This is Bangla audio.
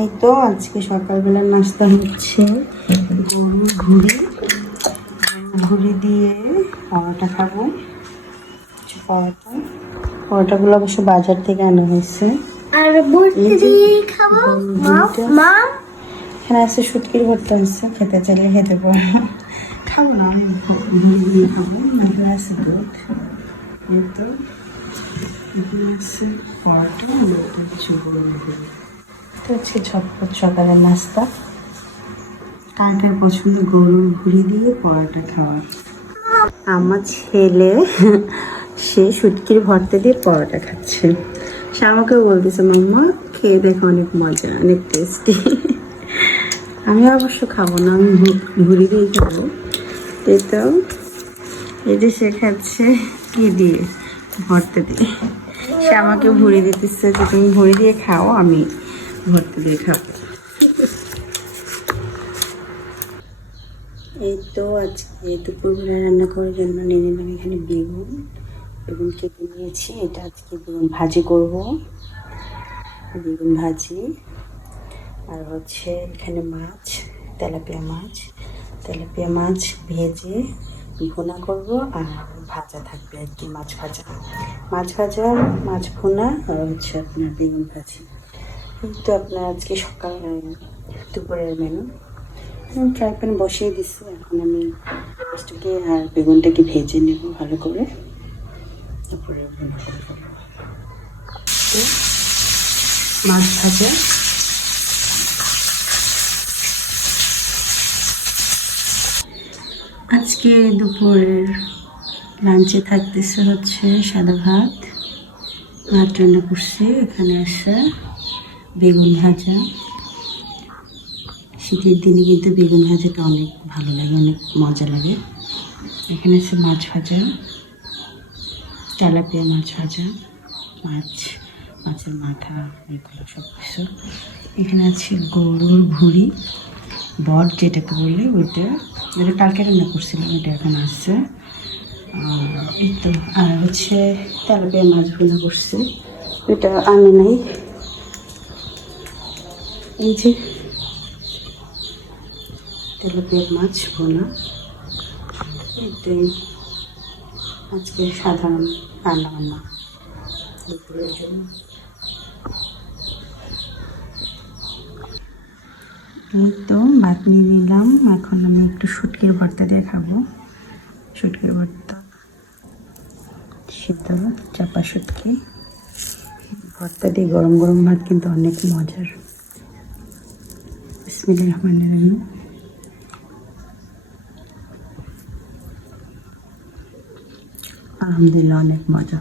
এই তো আজকে সকালবেলা নাস্তা হচ্ছে গরুর ঘুড়ি। ঘুড়ি দিয়ে পরোটা খাবো। পরোটাগুলো অবশ্য বাজার থেকে আনা হয়েছে। আর ভর্তা দিয়ে খাবো মা। এখানে আছে শুটকির ভর্তা আছে, খেতে চাইলে খেতে পারো। খাবো না, আমি ঘুড়ি দিয়ে খাবো। এখানে আছে দুধ, এই তো এখানে আছে পরোটা, একটা কিছু গরুর ঘুড়ি। তো হচ্ছে ঝটপট সকালের নাস্তা। কার কার পছন্দ গরুর ঘুড়ি দিয়ে পরোটা খাওয়ার? আমার ছেলে সে শুটকির ভর্তা দিয়ে পরোটা খাচ্ছে। সে আমাকেও বলতেছে মাম্মা খেয়ে দেখো, অনেক মজা, অনেক টেস্টি। আমি অবশ্য খাবো না, আমি ঘুড়ি দিয়ে খাবো। এই তো এই যে সে খাচ্ছে কি দিয়ে, ভর্তা দিয়ে। সে আমাকে ভুড়ি দিতেছে যে তুমি ভুড়ি দিয়ে খাও, আমি ভর্তা দিয়ে খাবো। এই তো আজকে দুপুরবেলা রান্না করার জন্য নিয়ে নিলাম এখানে বেগুন কেটে নিয়েছি। এটা আজকে বেগুন ভাজি করব, বেগুন ভাজি। আর হচ্ছে এখানে মাছ, তেলাপিয়া মাছ ভেজে ভুনা করব, আর ভাজা থাকবে আর কি, মাছ ভাজা, মাছ ভুনা, আর হচ্ছে আপনার বেগুন ভাজি। কিন্তু আপনার আজকে সকাল দুপুরের মেনু। ফ্রাই প্যান বসিয়ে দিচ্ছি, এখন আমি মাছটাকে আর বেগুনটাকে ভেজে নেব ভালো করে, তারপরে ভুনা করে ফেলবো। মাছ ভাজা, আজকে দুপুরের লাঞ্চে থাকতেছে হচ্ছে সাদা ভাত রান্না করছি। এখানে আছে বেগুন ভাজা। শীতের দিনে কিন্তু বেগুন ভাজাটা অনেক ভালো লাগে, অনেক মজা লাগে। এখানে আছে মাছ ভাজা, তেলাপিয়া মাছ ভাজা, মাছের মাথা, এগুলো সব কিছু। এখানে আছে গরুর ভুড়ি, বট যেটাকে বলে, ওইটা কালকে রান্না করছিলাম, এটা এখন আসছে। এই তো আর হচ্ছে তেলাপিয়া মাছ ভুনা করছি, এটা আনে নাই। এই যে তেলাপিয়া মাছ ভুনা, এটাই আজকে সাধারণ রান্নাবান্না দুপুরের জন্য। এই তো ভাত নিয়ে নিলাম, এখন আমি একটু শুটকির ভর্তা দিয়ে খাবো। শুটকির ভর্তা, সিদ্ধ চাপা শুটকি ভর্তা দিয়ে গরম গরম ভাত কিন্তু অনেক মজার। বিসমিল্লাহির রহমানির রহিম। আলহামদুলিল্লাহ, অনেক মজা।